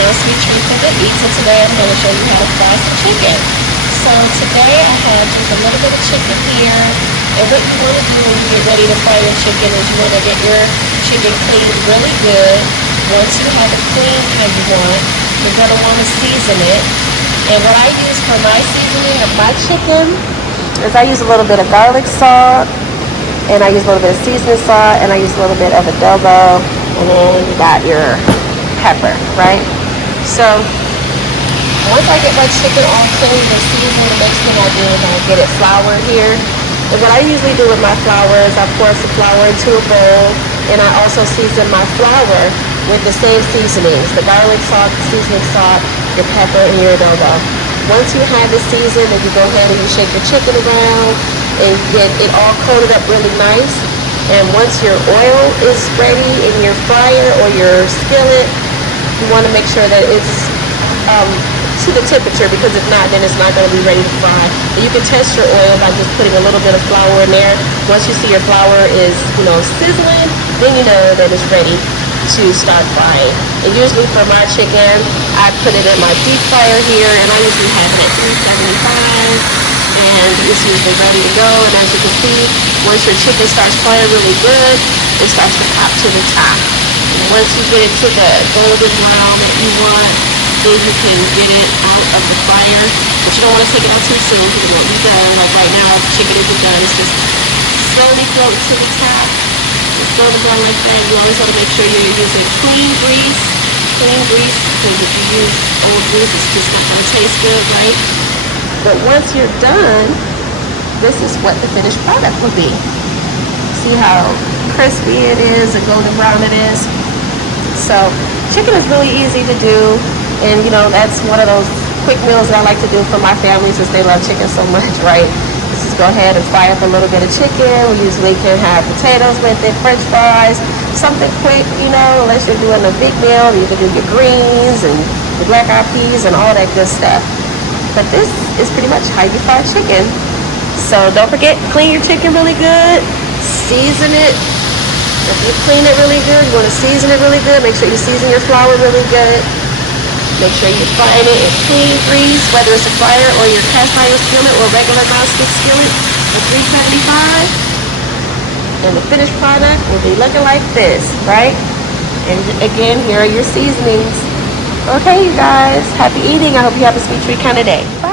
channel, Sweet Treat for Good Eats, and today I'm going to show you how to fry some chicken. So today I have just a little bit of chicken here, and what you want to do when you get ready to fry your chicken is you want to get your chicken cleaned really good. Once you have it cleaned how you want, you're going to want to season it. And what I use for my seasoning of my chicken is I use a little bit of garlic salt, and I use a little bit of seasoning salt, and I use a little bit of adobo, and then you got your pepper, right? So once I get my chicken all cleaned and seasoned, the next thing I do is I get it floured here. And what I usually do with my flour is I pour some flour into a bowl, and I also season my flour with the same seasonings, the garlic salt, the seasoning salt, your pepper, and your adobo. Once you have it seasoned, then you go ahead and you shake your chicken around and get it all coated up really nice. And once your oil is ready in your fryer or your skillet, you want to make sure that it's to the temperature, because if not, then it's not going to be ready to fry. And you can test your oil by just putting a little bit of flour in there. Once you see your flour is, sizzling, then you know that it's ready to start frying. And usually for my chicken, I put it in my deep fryer here, and I usually have it at 375. And it's usually ready to go. And as you can see, once your chicken starts frying really good, it starts to pop to the top. And once you get it to the golden brown that you want, then you can get it out of the fryer. But you don't want to take it out too soon because it won't be done. Like right now, the chicken isn't done. It's just slowly floating to the top. It's golden brown like that. You always want to make sure you're using clean grease. Because if you use old grease, it's just not going to taste good, right? But once you're done, this is what the finished product will be. See how crispy it is and golden brown it is? So chicken is really easy to do, and that's one of those quick meals that I like to do for my family since they love chicken so much, right? Just go ahead and fry up a little bit of chicken. We usually can have potatoes with it, french fries, something quick, unless you're doing a big meal. You can do your greens and your black eyed peas and all that good stuff. But this is pretty much how you fry chicken. So don't forget, clean your chicken really good, season it. If you clean it really good, you want to season it really good. Make sure you season your flour really good. Make sure you're frying it in clean grease, whether it's a fryer or your cast iron skillet or regular non-stick skillet for $3.75. And the finished product will be looking like this, right? And again, here are your seasonings. Okay, you guys, happy eating. I hope you have a sweet treat kind of day. Bye.